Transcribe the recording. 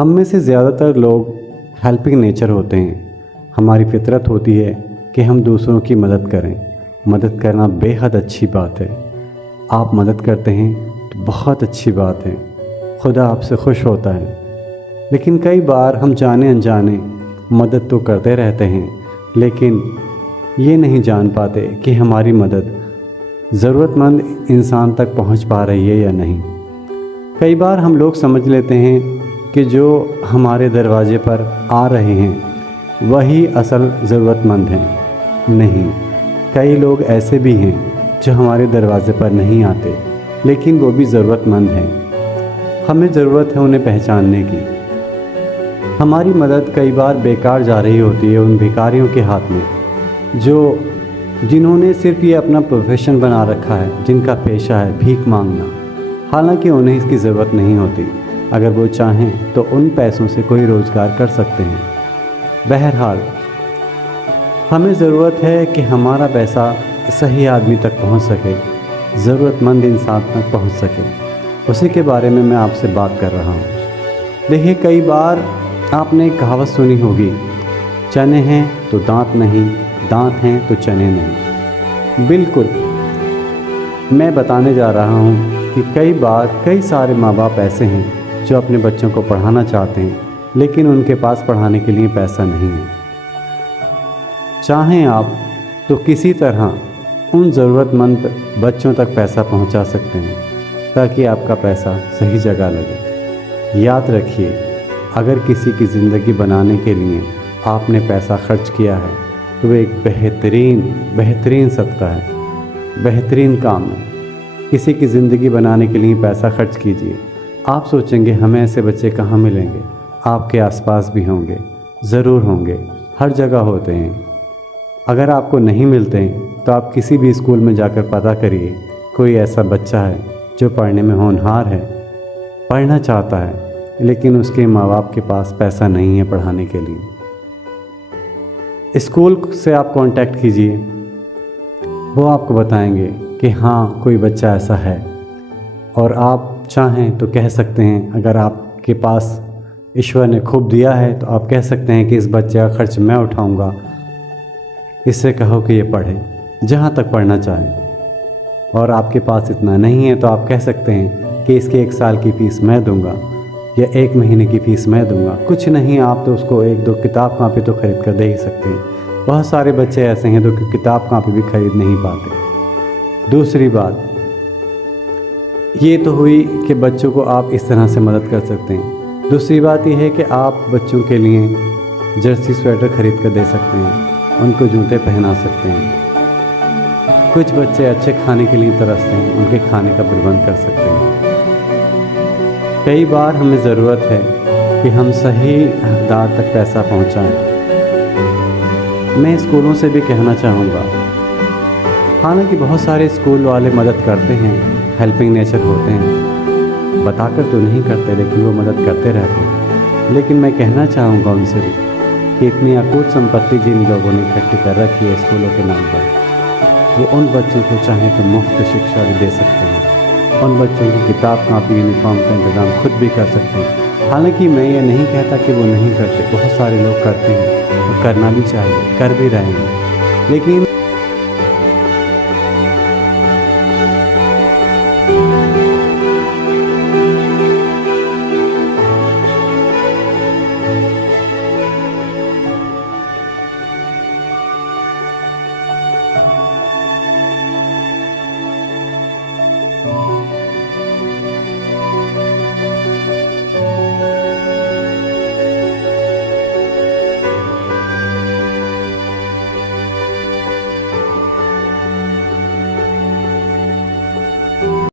हम में से ज़्यादातर लोग हेल्पिंग नेचर होते हैं। हमारी फितरत होती है कि हम दूसरों की मदद करें। मदद करना बेहद अच्छी बात है। आप मदद करते हैं तो बहुत अच्छी बात है, खुदा आपसे खुश होता है। लेकिन कई बार हम जाने अनजाने मदद तो करते रहते हैं, लेकिन ये नहीं जान पाते कि हमारी मदद ज़रूरतमंद इंसान तक पहुंच पा रही है या नहीं। कई बार हम लोग समझ लेते हैं कि जो हमारे दरवाजे पर आ रहे हैं वही असल ज़रूरतमंद हैं। नहीं, कई लोग ऐसे भी हैं जो हमारे दरवाजे पर नहीं आते, लेकिन वो भी ज़रूरतमंद हैं। हमें ज़रूरत है उन्हें पहचानने की। हमारी मदद कई बार बेकार जा रही होती है उन भिखारियों के हाथ में, जिन्होंने सिर्फ ये अपना प्रोफेशन बना रखा है, जिनका पेशा है भीख मांगना। हालांकि उन्हें इसकी ज़रूरत नहीं होती। अगर वो चाहें तो उन पैसों से कोई रोज़गार कर सकते हैं। बहरहाल, हमें ज़रूरत है कि हमारा पैसा सही आदमी तक पहुंच सके, ज़रूरतमंद इंसान तक पहुंच सके। उसी के बारे में मैं आपसे बात कर रहा हूं। देखिए, कई बार आपने एक कहावत सुनी होगी, चने हैं तो दांत नहीं, दांत हैं तो चने नहीं। बिल्कुल, मैं बताने जा रहा हूं कि कई बार कई सारे माँ बाप ऐसे हैं जो अपने बच्चों को पढ़ाना चाहते हैं, लेकिन उनके पास पढ़ाने के लिए पैसा नहीं है। चाहें आप तो किसी तरह उन ज़रूरतमंद बच्चों तक पैसा पहुंचा सकते हैं, ताकि आपका पैसा सही जगह लगे। याद रखिए, अगर किसी की ज़िंदगी बनाने के लिए आपने पैसा खर्च किया है तो वो एक बेहतरीन सदका है, बेहतरीन काम है। किसी की ज़िंदगी बनाने के लिए पैसा खर्च कीजिए। आप सोचेंगे हमें ऐसे बच्चे कहाँ मिलेंगे? आपके आसपास भी होंगे, ज़रूर होंगे, हर जगह होते हैं। अगर आपको नहीं मिलते हैं तो आप किसी भी स्कूल में जाकर पता करिए, कोई ऐसा बच्चा है जो पढ़ने में होनहार है, पढ़ना चाहता है, लेकिन उसके माँ बाप के पास पैसा नहीं है पढ़ाने के लिए। स्कूल से आप कांटेक्ट कीजिए, वो आपको बताएंगे कि हाँ, कोई बच्चा ऐसा है। और आप चाहें तो कह सकते हैं, अगर आपके पास ईश्वर ने खूब दिया है तो आप कह सकते हैं कि इस बच्चे का खर्च मैं उठाऊंगा। इससे कहो कि ये पढ़े जहाँ तक पढ़ना चाहे। और आपके पास इतना नहीं है तो आप कह सकते हैं कि इसके 1 साल की फ़ीस मैं दूंगा या 1 महीने की फ़ीस मैं दूंगा। कुछ नहीं, आप तो उसको 1-2 किताब कापी तो ख़रीद कर दे ही सकते हैं। बहुत सारे बच्चे ऐसे हैं जो किताब कापी भी ख़रीद नहीं पाते। दूसरी बात ये तो हुई कि बच्चों को आप इस तरह से मदद कर सकते हैं। दूसरी बात यह है कि आप बच्चों के लिए जर्सी स्वेटर ख़रीद कर दे सकते हैं, उनको जूते पहना सकते हैं। कुछ बच्चे अच्छे खाने के लिए तरसते हैं, उनके खाने का प्रबंध कर सकते हैं। कई बार हमें ज़रूरत है कि हम सही हकदार तक पैसा पहुंचाएं। मैं स्कूलों से भी कहना चाहूँगा, हालांकि बहुत सारे स्कूल वाले मदद करते हैं, हेल्पिंग नेचर होते हैं, बताकर तो नहीं करते, लेकिन वो मदद करते रहते हैं। लेकिन मैं कहना चाहूँगा उनसे भी कि इतनी अकूत संपत्ति जिन लोगों ने इकट्ठी कर रखी है स्कूलों के नाम पर, वो उन बच्चों को चाहें तो मुफ्त शिक्षा भी दे सकते हैं। उन बच्चों की किताब कापी यूनिफॉर्म का इंतज़ाम खुद भी कर सकते हैं। हालांकि मैं ये नहीं कहता कि वो नहीं करते, बहुत सारे लोग करते हैं और करना भी चाहिए, कर भी रहे हैं। लेकिन